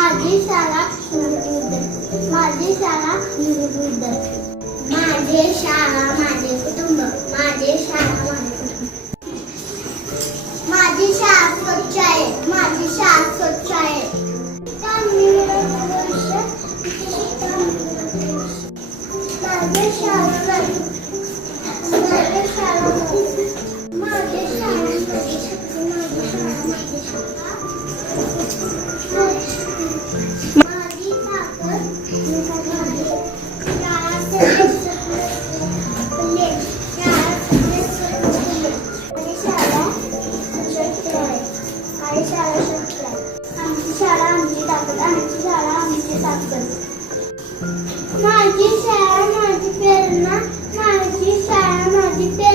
माझी शाळा निर्विघ्न, माझी शाळा निर्विघ्न, माझी शाळा माझे कुटुंब, माझी शाळा माझे कुटुंब, माझी शाळा स्वच्छ आहे, माझी शाळा स्वच्छ आहे. माझी शाळा आमची शाळा आमची ताकद, आमची शाळा आमची ताकद. माझी शाळा माझी प्रेरणा, माझी शाळा माझी प्रेरणा.